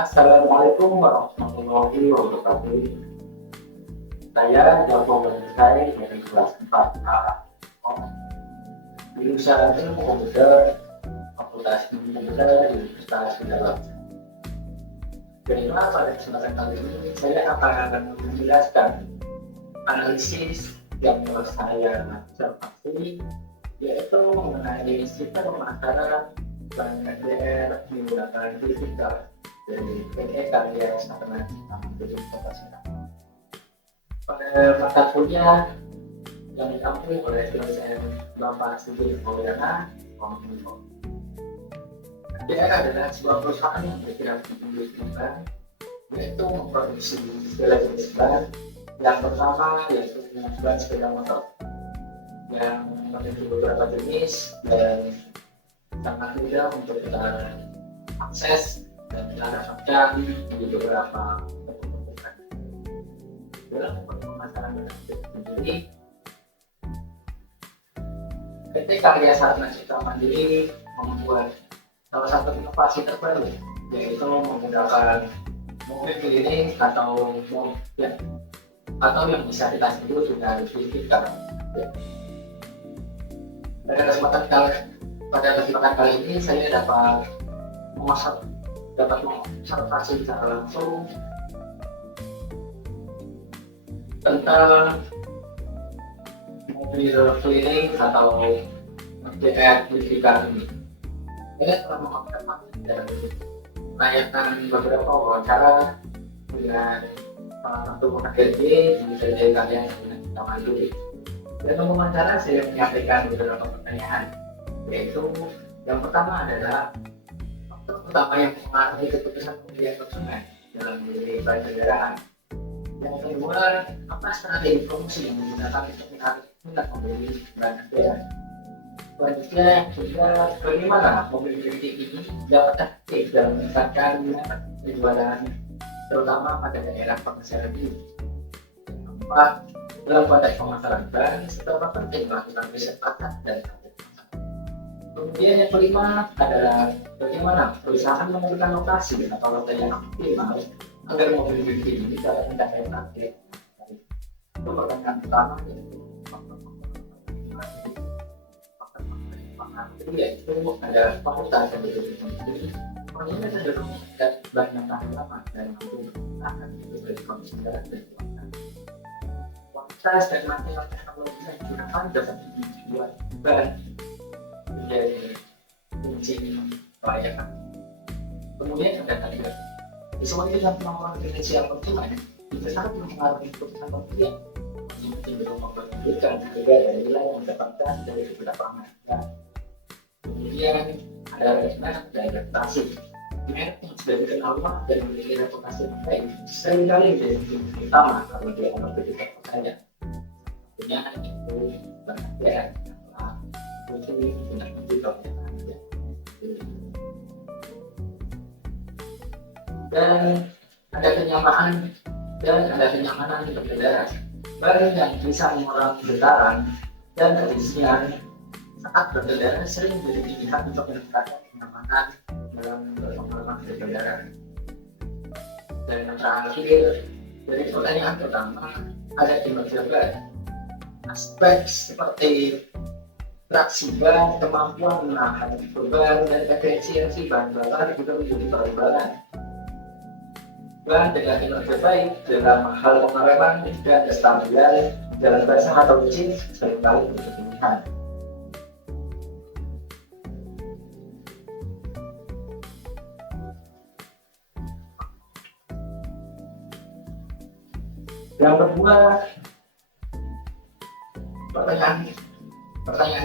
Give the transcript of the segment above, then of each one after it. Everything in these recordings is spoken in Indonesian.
Assalamualaikum warahmatullahi wabarakatuh. Saya Joko Bensai dari kelas 4A. Jurusan Ilmu Komputer, Fakultas Ilmu Komputer di Universitas Dalam. Baiklah, pada kesempatan kali ini saya akan menjelaskan analisis yang saya observasi, yaitu mengenai sistem pemasaran dan SDR menggunakan digital dari PT Karya Sarana Taman Kota Serang. Pada mata kuliah yang diambil oleh dosen Bapak Sigit Maulana Kominfo. SDR adalah sebuah perusahaan yang bergerak di industri ban, yaitu memproduksi segala jenis ban. Yang pertama yaitu ban sepeda motor yang memiliki beberapa jenis dan sangat mudah untuk kita akses dan kita dapatkan di beberapa toko-toko. Dalam pemasaran sendiri, PT Karya Sarana Cipta Mandiri membuat salah satu inovasi terbaru, yaitu menggunakan mobil keliling atau yang bisa kita sebut dengan digital. Pada kesempatan kali ini saya dapat mengobservasi secara langsung tentang mobil keliling atau SDR digital ini. Saya telah mengobservasi dan menanyakan beberapa wawancara dengan salah satu pekerja di PT Karya Sarana Mandiri. Dan wawancara saya menyampaikan beberapa pertanyaan, yaitu yang pertama adalah faktor utama yang mempengaruhi keputusan pembelian konsumen dalam memilih bahan kendaraan. Yang kedua, apa strategi promosi yang digunakan untuk menarik minat membeli bahan kendaraan. Selanjutnya, yang ketiga, bagaimana mobil listrik ini dapat efektif dalam meningkatkan minat penjualan, terutama pada daerah pemasaran ini. Yang keempat, dalam konteks pemasaran ban, seberapa penting melakukan riset pasar dan target pasar. Kemudian yang kelima adalah bagaimana perusahaan menentukan lokasi atau rute yang optimal agar mobil listrik ini dapat mencapai target. Itu pertanyaan pertama, yaitu ada fakultas yang berbeda. Pokoknya cenderung banyak lama dan mampu akan dari konsiderasi dan kualitas dan material teknologi yang digunakan dapat dibuat ban menjadi kunci pelayanan. Kemudian ada target. Sesuai dengan kemampuan finansial konsumen, itu sangat mempengaruhi keputusan pembelian. Ini cenderung memperhatikan harga dan nilai yang didapatkan dari beberapa harga. Kemudian ada merek dan reputasi. Merek yang sudah dikenal lama dan memiliki reputasi yang baik seringkali menjadi kunci utama kalau dia memiliki percaya. Artinya itu bagian adalah kunci untuk menjual harga. Dan ada kenyamanan di berkendara. Ban yang bisa mengurangi getaran dan keisian saat berkendara sering menjadi pilihan untuk meningkatkan kenyamanan dalam berpengalaman berkendara. Dan yang terakhir, dari pertanyaan pertama ada kinerja ban. Aspek seperti traksi ban, kemampuan menahan beban, dan efisiensi bahan bakar juga menjadi pertimbangan. Ban dengan kinerja baik dalam hal pengereman dan kestabilan jalan basah atau licin seringkali menjadi pilihan. Yang kedua, pertanyaan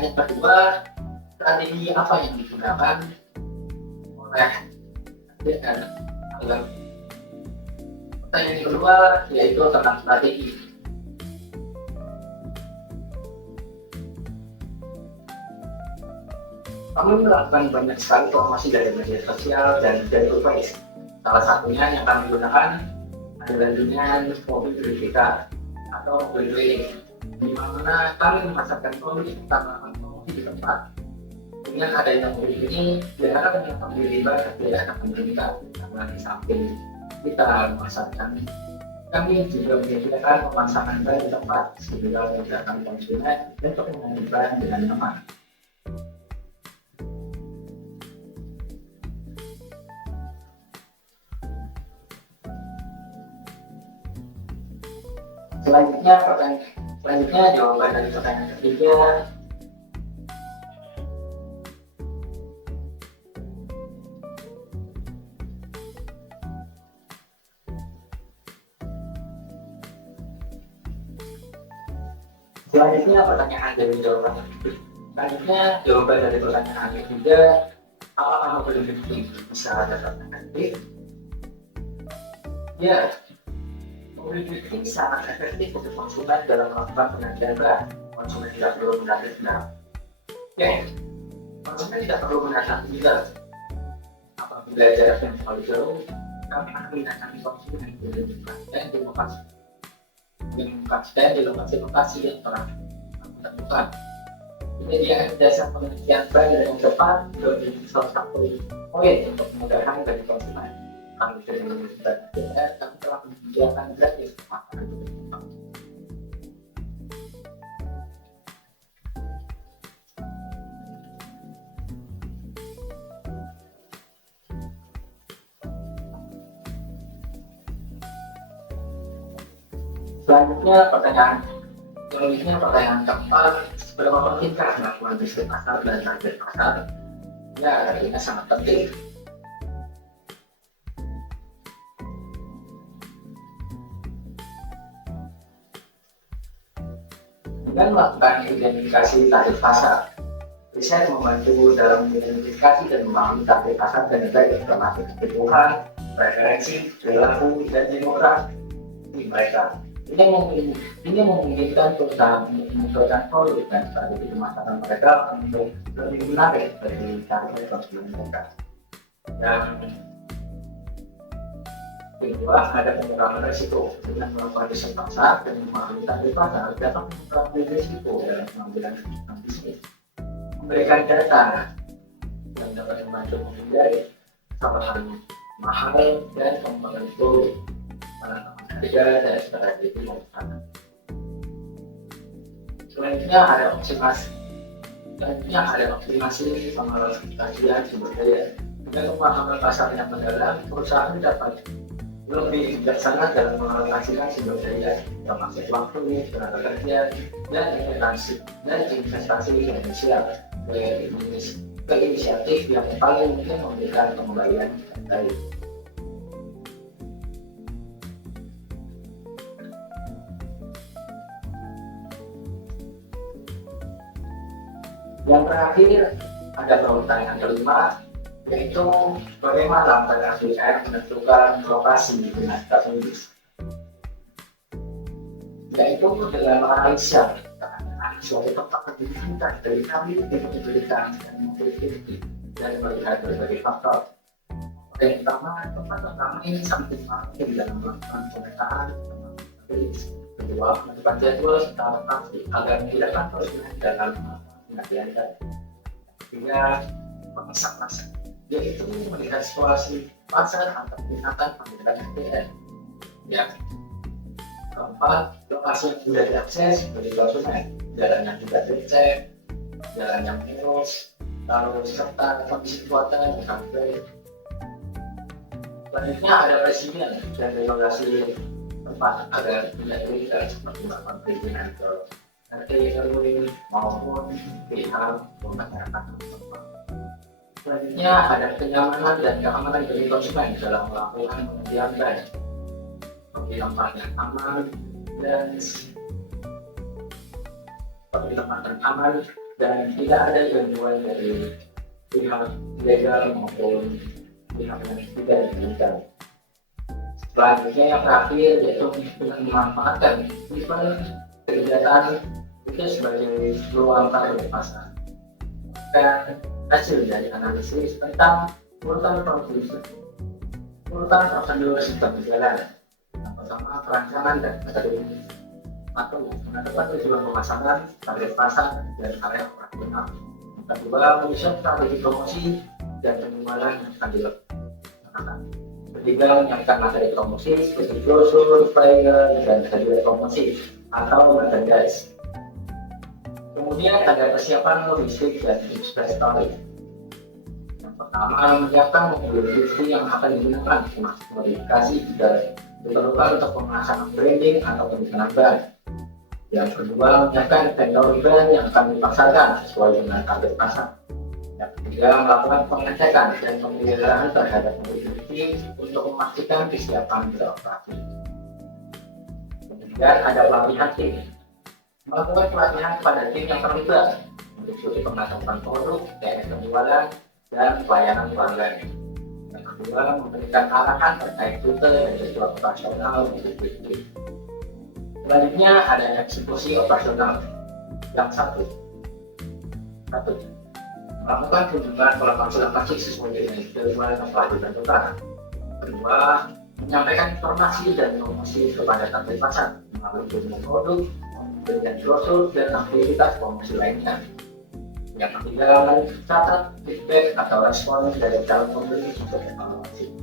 yang kedua, strategi apa yang digunakan oleh SDR? Pertanyaan yang kedua yaitu tentang strategi. Kami melakukan banyak sekali promosi dari media sosial dan dari survei. Salah satunya yang kami gunakan adalah dengan mobil kita atau mobil keliling, di mana kami memasarkan produk utama promosi di tempat. Dengan adanya mobil ini, diharapkan yang pembeli banyak tidak akan meningkat. Nah, di samping kita memasarkan, kami juga menyediakan pemasangan ban di tempat sehingga memudahkan konsumen untuk mengganti ban dengan nyaman. Selanjutnya jawaban dari pertanyaan ketiga. Selanjutnya jawaban dari pertanyaan ketiga, apakah mobil listrik bisa dapat efektif? Ya, mobil listrik sangat efektif untuk konsumen dalam melakukan penggantian ban. Konsumen tidak perlu mendapat denda. Ya, konsumen tidak perlu mendapat denda. Apabila jaraknya terlalu jauh, kami akan mendatangi konsumen dan di lokasi yang telah kami temukan. Penyediaan jasa penggantian ban dengan cepat menjadi salah satu poin untuk memudahkan bagi konsumen. Kami telah menyediakan gratis makanan untuk penumpang. Selanjutnya pertanyaan keempat, berapa pentingkah melakukan riset pasar dan target pasar? Ya, ini sangat penting. Dengan melakukan identifikasi target pasar, riset membantu dalam mengidentifikasi dan memahami target pasar dan baik termasuk kebutuhan, preferensi, perilaku, dan demografi mereka. Ini memungkinkan perusahaan menyesuaikan produk dan strategi pemasaran mereka untuk lebih menarik dari target konsumen mereka. Dan kedua, ada pengurangan risiko. Dengan melakukan riset pasar dan memahami target pasar dapat mengurangi risiko dalam pengambilan keputusan bisnis. Memberikan data yang dapat membantu menghindari kesalahan mahal dan pengembangan produk. Harga dan strategi pemasaran. Selanjutnya ada optimasi pengalihan sumber daya. Dengan pemahaman pasar yang mendalam, perusahaan dapat lebih bijaksana dalam mengalokasikan sumber daya, termasuk waktu, tenaga kerja, dan investasi finansial ke inisiatif yang paling mungkin memberikan pengembalian yang baik. Yang terakhir, ada pertanyaan kelima, yaitu bagaimana pada PDR menentukan lokasi dengan strategis. Yaitu dengan menganalisa suatu tempat yang diinginkan dari kami untuk diberikan dan memiliki dan melihat berbagai faktor. Yang pertama ini sangat penting dalam melakukan pemetaan. Kedua, menentukan jadwal secara pasti agar tidak terus dalam pengertian dan hingga pengesahan, yaitu melihat situasi pasar atau peningkatan penggunaan SDM. Ya. Keempat, lokasi yang sudah diakses bagi konsumen, jalan yang tidak dicek, jalan yang mulus, lalu serta kondisi cuaca yang sampai. Selanjutnya ada presiden dan lokasi tempat agar tidak dilakukan seperti melakukan perizinan ke RT RW maupun pihak masyarakat. Selanjutnya ada kenyamanan dan keamanan bagi konsumen dalam melakukan pengerjaan ban di tempat yang aman dan tidak ada gangguan dari pihak legal maupun pihak yang tidak diinginkan. Selanjutnya yang terakhir yaitu dengan memanfaatkan event kegiatan itu sebagai peluang target pasar. Dan hasil dari analisis tentang urutan prosedur sistem berjalan. Yang pertama, perancangan dan strategi atau menentukan tujuan pemasaran, target pasar, dan area operasional. Yang kedua, menyusun strategi promosi dan penjualan yang akan dilakukan. Ketiga, menyiapkan materi promosi seperti brosur, flyer, dan hadiah promosi atau merchandise. Kemudian ada persiapan logistik dan user story. Yang pertama, menyiapkan mobil bukti yang akan digunakan untuk modifikasi dan diperlukan untuk pemasangan branding atau penyimpanan ban. Yang kedua, menyiapkan vendor brand yang akan dipasarkan sesuai dengan target pasar. Yang ketiga, melakukan pengecekan dan pemeliharaan terhadap mobil bukti untuk memastikan kesiapan beroperasi. Kemudian ada pelatihan tim. Melakukan pelatihan kepada tim yang terlibat untuk studi pengetahuan produk, teknik penjualan, dan pelayanan pelanggan. Yang kedua, memberikan arahan terkait rute dan jadwal operasional mobil bukti. Selanjutnya ada eksekusi operasional. Yang satu, melakukan kunjungan ke lokasi sesuai dengan jadwal yang telah ditentukan. Kedua, menyampaikan informasi dan promosi kepada target pasar melalui jumlah produk, pembelian brosur, dan aktivitas promosi lainnya. Yang ketiga, mencatat feedback atau respon dari calon pembeli untuk evaluasi.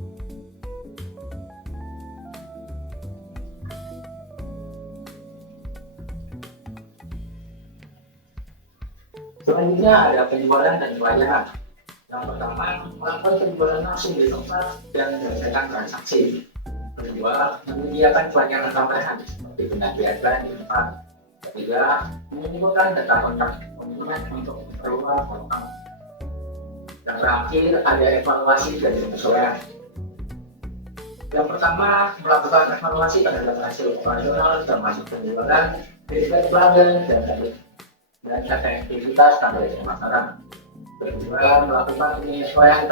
Selanjutnya ada penjualan dan pelayanan. Yang pertama, melakukan penjualan langsung di tempat dan menyelesaikan transaksi. Kedua, menyediakan pelayanan tambahan seperti pendampingan ban di tempat. Ketiga, mengumpulkan data kontak konsumen untuk memperluas kontak. Yang terakhir, ada evaluasi dan penyesuaian. Yang pertama, melakukan evaluasi terhadap hasil operasional termasuk penjualan, feedback pelanggan, dan efektivitas target pemasaran. Kedua, melakukan penyesuaian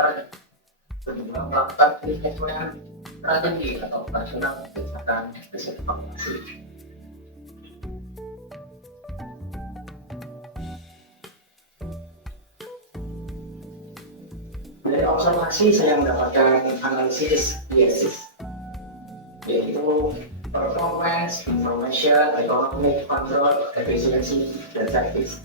strategi atau operasional berdasarkan riset evaluasi. Dari observasi saya mendapatkan analisis IESIS, yaitu performance, information, economic, control, efficiency, dan service.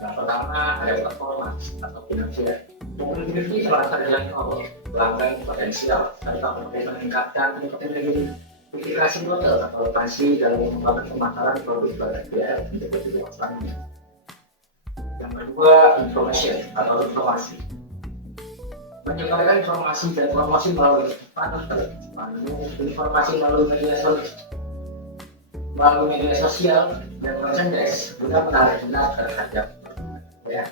Yang pertama ada performance atau kinerja. Mobility telah terjangkau pelanggan potensial serta meningkatkan identifikasi rute atau lokasi dalam mengembangkan pemasaran produk BRL menjadi lebih luas lagi. Yang kedua, information atau informasi. Menyebarkan informasi dan promosi melalui informasi melalui media sosial dan merchandise guna menarik minat terhadap ya.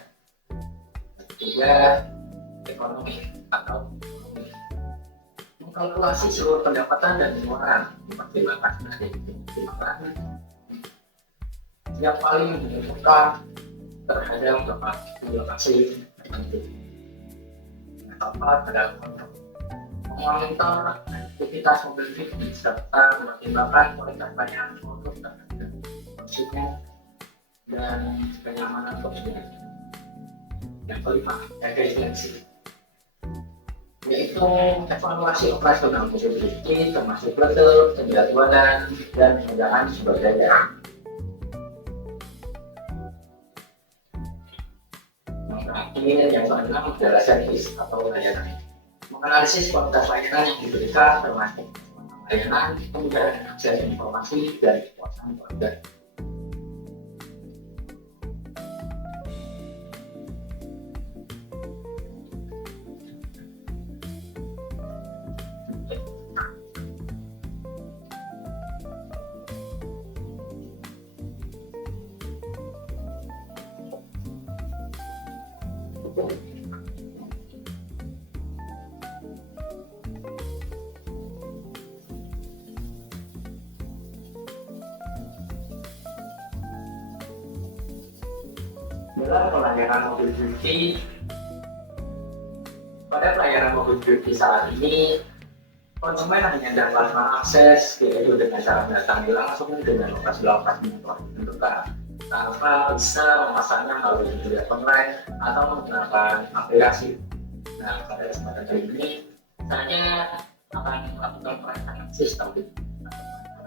Ketiga, ekonomi atau mengkalkulasi seluruh pendapatan dan pengeluaran, dipertimbangkan yang paling menentukan terhadap lokasi tertentu. Keempat adalah memonitor aktivitas mobil bukti serta mempertimbangkan kualitas pelayanan produk terhadap konsumen dan kenyamanan konsumen. Yang kelima, efisiensi, yaitu evaluasi operasional mobil bukti termasuk rute, penjadwalan, dan penggunaan sumber daya. Terakhir, yang keenam adalah servis atau layanan. Menganalisis kualitas layanan yang diberikan termasuk layanan, kemudahan akses informasi, dan kepuasan pelanggan. Dalam pelayanan mobil bukti, pada pelayanan mobil bukti saat ini, konsumen hanya dapat mengakses yaitu dengan cara mendatangi langsung dengan lokasi-lokasi yang telah ditentukan tanpa bisa memasangnya melalui media online atau menggunakan aplikasi. Nah, pada kesempatan kali ini, saya akan melakukan perancangan sistem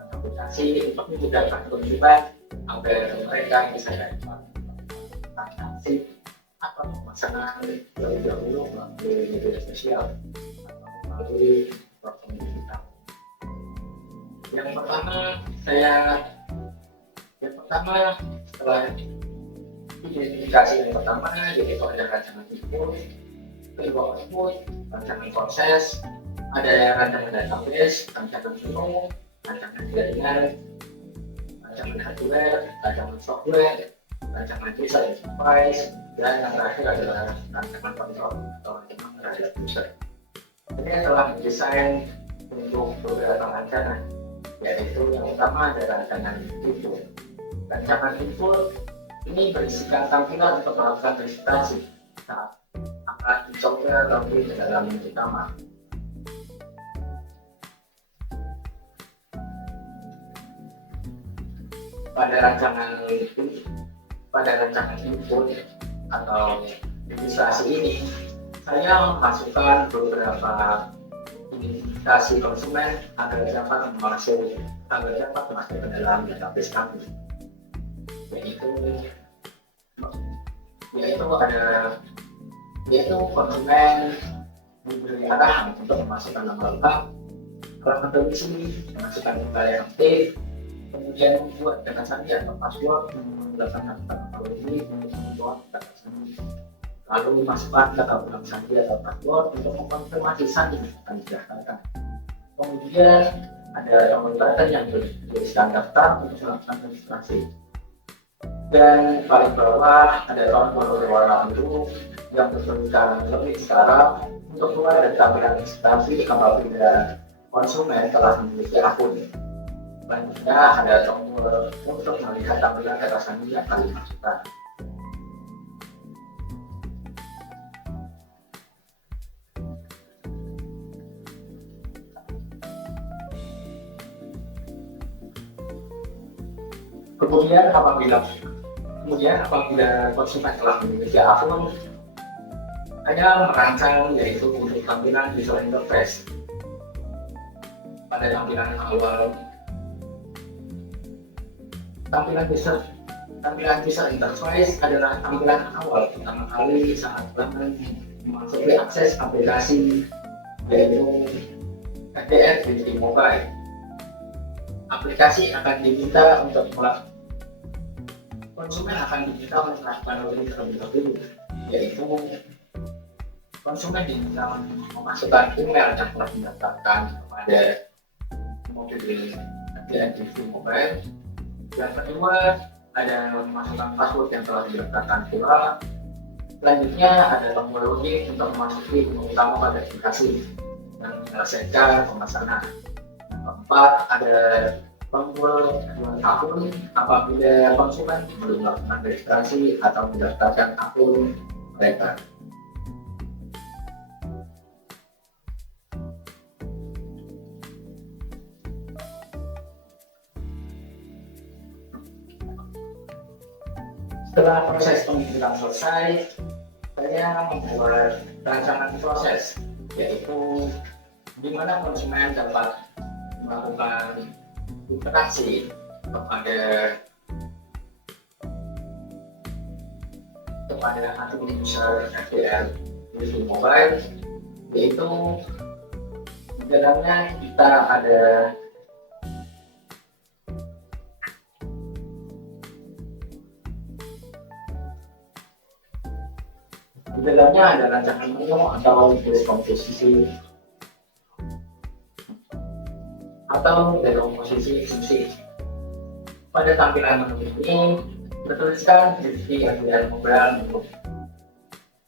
aplikasi untuk memudahkan konsumen agar mereka bisa dapat transaksi atau pemasangan lebih dahulu melalui media sosial atau melalui platform digital. Yang pertama saya yang pertama setelah identifikasi yang pertama yaitu ada rancangan input, kedua output, rancangan proses, ada rancangan database, rancangan menu, rancangan jaringan, rancangan hardware, rancangan software, rancangan user interface, dan yang terakhir adalah rancangan kontrol atau rancangan terhadap user. Ini telah mendesain untuk beberapa rancangan, yaitu yang utama ada rancangan input. Rancangan input ini berisikan tampilan untuk melakukan presentasi saat akan software login ke dalam utama. Pada rancangan input atau registrasi ini, saya memasukkan beberapa identifikasi konsumen agar dapat masuk ke dalam database kami. Yaitu konsumen diberi arahan untuk memasukkan nama lengkap, alamat domisili, memasukkan email yang aktif, kemudian membuat data sandi atau password, melaksanakan data login untuk membuat data sandi, lalu masukkan data ulang sandi atau password untuk mengkonfirmasi sandi yang akan didaftarkan. Kemudian ada tombol button yang berisikan daftar untuk melakukan registrasi. Dan paling bawah ada tombol berwarna biru yang bertuliskan lebih sekarang untuk keluar dari tampilan registrasi apabila konsumen telah memiliki akun. Selanjutnya ada tombol untuk melihat tampilan data sandi yang akan dimasukkan. Kemudian apabila konsumen telah memiliki akun, hanya merancang yaitu untuk tampilan user interface. Pada tampilan awal, tampilan user interface adalah tampilan awal pertama kali saat pelanggan memasuki akses aplikasi, yaitu FDR di mobile. Aplikasi akan diminta untuk konsumen akan diminta melakukan login terlebih dahulu, yaitu konsumen diminta memasukkan email yang telah didaftarkan kepada mobil DNTV mobile. Yang kedua ada memasukkan password yang telah didaftarkan pula. Selanjutnya ada tombol login untuk memasuki menu utama pada aplikasi dan menyelesaikan pemesanan. Yang keempat ada tombol jual akun apabila konsumen belum melakukan registrasi atau mendaftarkan akun mereka. Setelah proses penginputan selesai, saya membuat rancangan proses, yaitu di mana konsumen dapat melakukan interaksi kepada akun user FDR di mobile, yaitu di dalamnya kita ada rancangan menu atau dekomposisi fungsi. Pada tampilan menu ini bertuliskan deskripsi FDR mobile menu.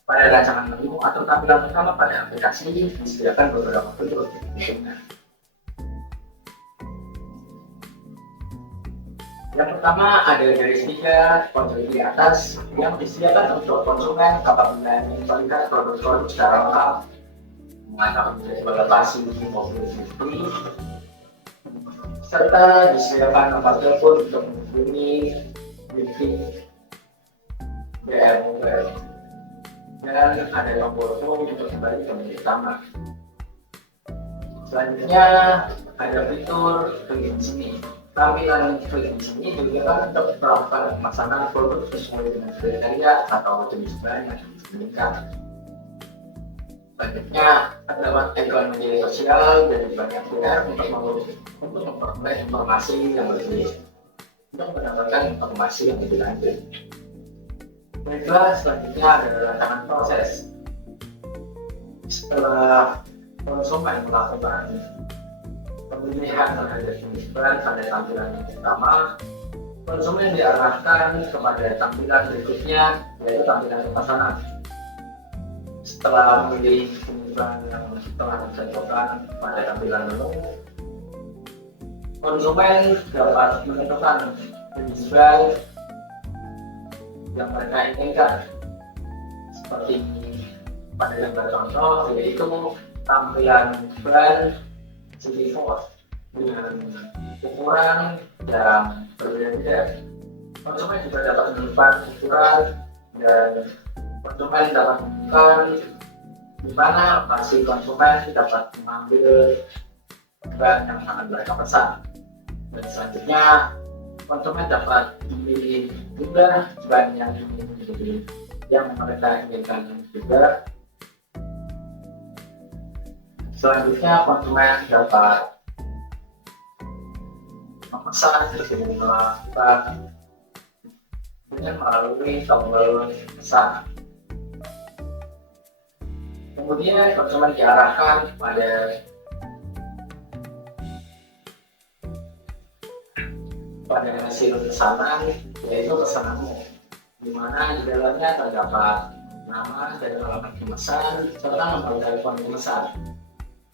Pada rancangan menu atau tampilan utama pada aplikasi disediakan beberapa fitur. Yang pertama ada garis 3 pojok di atas yang disediakan untuk konsumen apabila ingin melihat produk-produk secara lengkap, mengatakan jadwal lokasi mobil sendiri, serta disediakan nomor telepon untuk menghubungi meeting DR Mobile. Dan ada tombol home untuk kembali ke menu utama. Selanjutnya ada fitur klik di sini. Tampilan klik di sini digunakan untuk melakukan pemasangan produk sesuai dengan kriteria atau jenis barang yang diinginkan. Selanjutnya, terdapat iklan media sosial dari banyak pihak untuk memperoleh informasi yang lebih untuk mendapatkan informasi yang lebih lanjut. Baiklah, selanjutnya adalah rancangan proses. Setelah konsumen melakukan pemilihan terhadap jenis brand pada tampilan yang pertama, konsumen diarahkan kepada tampilan berikutnya, yaitu tampilan pemesanan. Setelah memilih brand yang telah ditentukan pada tampilan menu, konsumen dapat menentukan jenis brand yang mereka inginkan, seperti pada gambar contoh yaitu tampilan brand CD4 dengan ukuran yang berbeda-beda. Konsumen juga dapat menentukan ukuran dan konsumen dapat menentukan di mana lokasi konsumen dapat mengambil brand yang akan mereka pesan. Dan selanjutnya konsumen dapat memilih juga brand yang mereka inginkan juga. Selanjutnya konsumen dapat memesan dengan melalui tombol pesan. Kemudian konsumen diarahkan pada hasil pesanan, yaitu pesananmu, di mana di dalamnya terdapat nama dan alamat pemesan serta nomor telepon pemesan.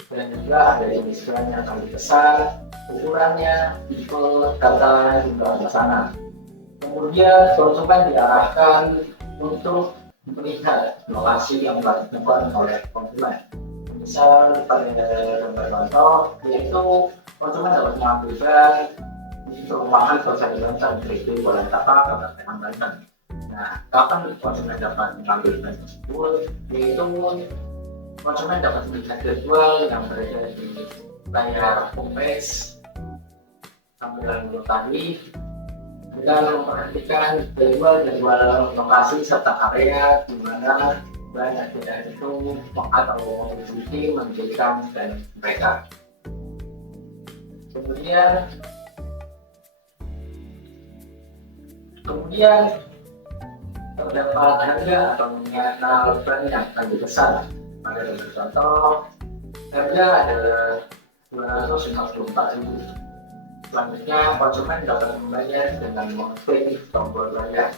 Dan juga ada jenis brand yang akan dipesan, ukurannya, tipe, kata, jumlah pesanan. Kemudian konsumen diarahkan untuk melihat lokasi yang telah ditentukan oleh konsumen. Misal pada gambar contoh, yaitu konsumen dapat mengambil brand di perumahan Kota Banten, yaitu Bolan Tapak, Kabupaten Banten. Nah, kapan konsumen dapat mengambil brand tersebut? Yaitu konsumen dapat melihat jadwal yang berada di layar homepage tampilan menu tadi dengan memperhatikan jadwal lokasi serta area di mana brand tidak itu atau memiliki menjadikan brand mereka. Kemudian terdapat harga atau nominal brand yang akan dipesan. Pada contoh, harga adalah 254.000. Selanjutnya, konsumen dapat membayar dengan mengklik tombol bayar.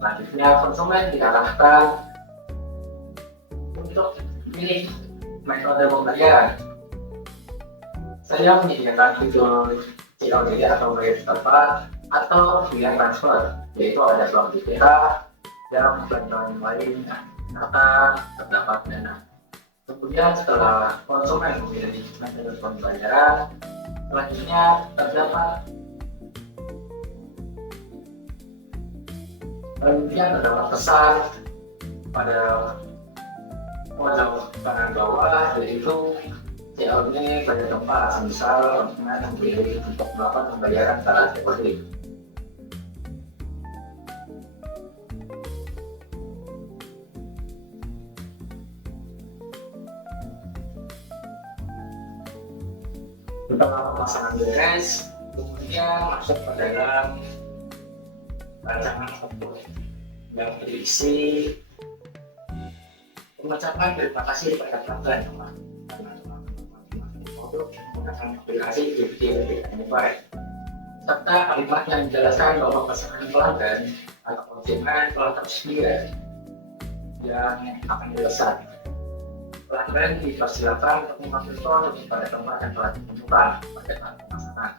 Selanjutnya, konsumen diarahkan untuk pilih metode pembayaran. Saya menyediakan fitur COD atau bayar tepat atau via transfer, yaitu ada bank BCA dan bantuan lain serta terdapat dana. Kemudian setelah konsumen memilih metode pembayaran, selanjutnya terdapat pesan pada pojok kanan bawah, yaitu COD pada tempat. Misal konsumen memilih untuk melakukan pembayaran secara COD. Setelah pemasangan beres, kemudian masuk ke dalam rancangan output yang berisi pengucapan terima kasih kepada pelanggan karena telah menggunakan produk menggunakan aplikasi JPT Mobile, serta kalimat yang menjelaskan bahwa pesanan pelanggan atau konsumen telah tersedia yang akan dipesan. Pelanggan dipersilakan untuk mengambil produk pada tempat yang telah ditentukan pada saat pemesanan.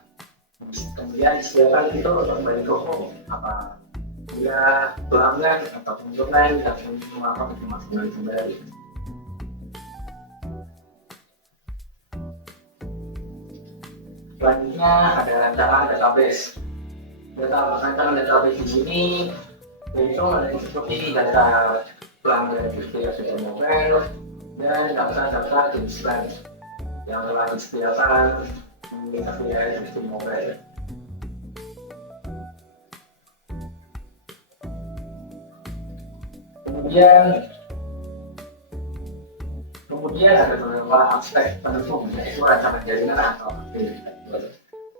Kemudian disediakan fitur untuk kembali toko apabila pelanggan atau konsumen yang ingin melakukan informasi kembali. Selanjutnya ada rancangan database. Rancangan database di sini yaitu meliputi data pelanggan di aplikasi mobile dan data-data jenis brand yang telah disediakan di aplikasi mobile. Kemudian Kemudian ada beberapa aspek pendukung, yaitu rancangan jaringan atau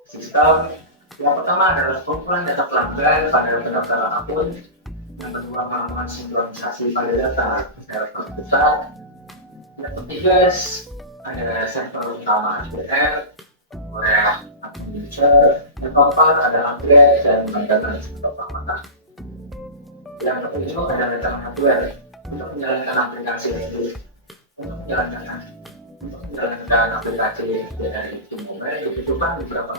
sistem. Yang pertama adalah pengumpulan data pelanggan pada pendaftaran akun. Yang kedua, melakukan sinkronisasi pada data server pusat. Yang ketiga, ada server utama SDR oleh akun user. Yang keempat, ada upgrade dan maintenance atau perawatan. Yang ketujuh, ada rancangan hardware untuk menjalankan aplikasi itu. Untuk menjalankan aplikasi dari mobile dibutuhkan beberapa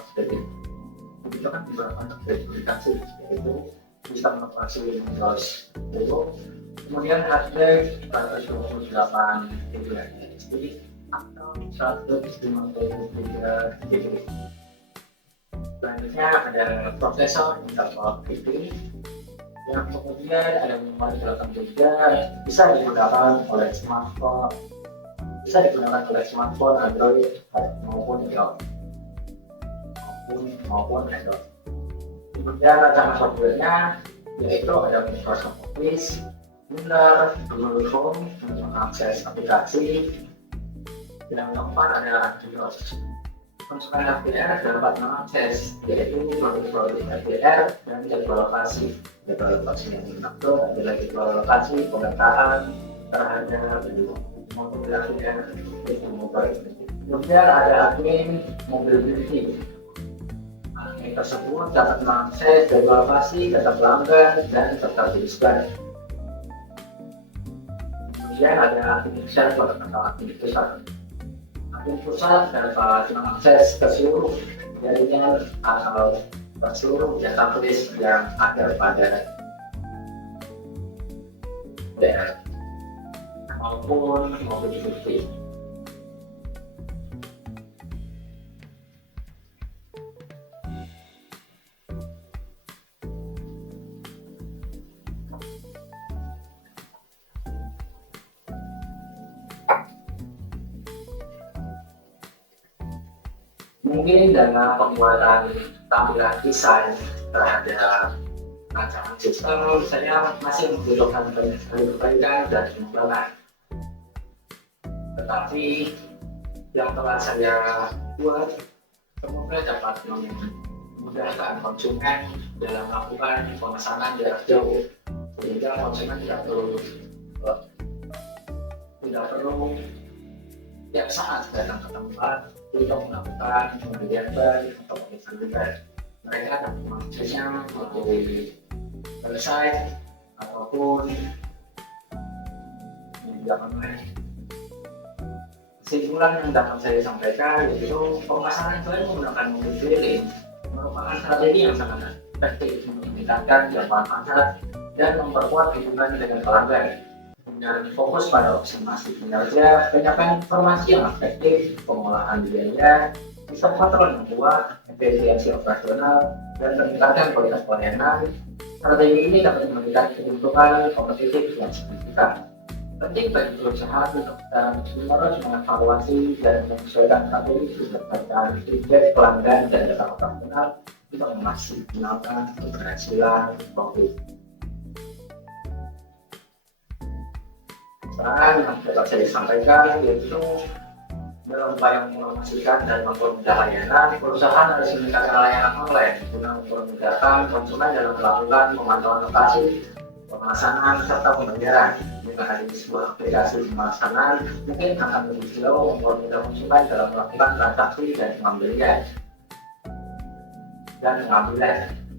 aplikasi, yaitu sistem operasi Windows 10, kemudian harddisk 128 GB SSD atau 153 GB. Selanjutnya ada prosesor Intel Core i3, yang kemudian ada memori 8 GB, bisa digunakan oleh smartphone Android maupun iOS maupun Android. Kemudian rancangan softwarenya yaitu ada Microsoft Office, Windows, Google Chrome untuk mengakses aplikasi. Yang keempat ada antivirus. Konsumen FPR dapat mengakses yaitu produk-produk FPR dan jadwal lokasi. Jadwal lokasi yang mengatur adalah jadwal lokasi pemetaan terhadap mobil FPR itu mobile. Kemudian ada admin mobility. Admin tersebut dapat mengakses jadwal lokasi, data pelanggan, dan data diskon. Kemudian ada admin server atau admin pusat. Admin pusat dapat mengakses ke seluruh jaringan atau ke seluruh database yang ada pada daerah maupun mobility. Mungkin dengan pembuatan tampilan desain terhadap rancangan sistem, saya masih membutuhkan banyak perbaikan dan pengembangan. Tetapi yang telah saya buat semoga dapat memudahkan konsumen dalam melakukan pemesanan jarak jauh, sehingga konsumen tidak perlu tiap saat datang ke tempat untuk melakukan pembelian ban atau pemesanan ban. Mereka dapat mengaksesnya melalui website ataupun media online. Kesimpulan yang dapat saya sampaikan yaitu pemasaran ban menggunakan mobil keliling merupakan strategi yang sangat efektif untuk meningkatkan jangkauan pasar dan memperkuat hubungan dengan pelanggan. Dengan fokus pada optimasi kinerja, penyampaian informasi yang efektif, pengolahan biaya, sistem kontrol yang kuat, efisiensi operasional, dan peningkatan kualitas pelayanan. Strategi ini dapat memberikan keuntungan kompetitif yang signifikan. Penting bagi perusahaan untuk terus mengevaluasi dan menyesuaikan strategi berdasarkan feedback pelanggan dan data operasional untuk memaksimalkan keberhasilan profit. Saran yang dapat saya sampaikan yaitu dalam upaya mempromosikan dan mempermudah layanan, perusahaan harus meningkatkan layanan online guna mempermudahkan konsumen dalam melakukan pemantauan lokasi, pemasangan serta pembayaran. Dengan adanya sebuah aplikasi pemasanan, mungkin akan lebih slow mempermudah konsumen dalam melakukan transaksi dan pengambilan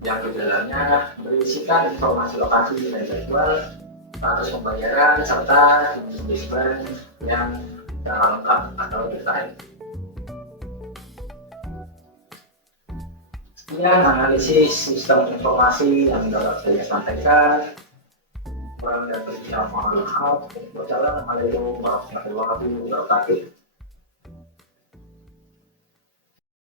yang di dalamnya berisikan informasi lokasi dan jadwal, status pembayaran, serta diskon yang secara lengkap atau detail. Sekian analisis sistem informasi yang dapat saya sampaikan. Kurang dan lebihnya mohon maaf. Wassalamualaikum warahmatullahi wabarakatuh.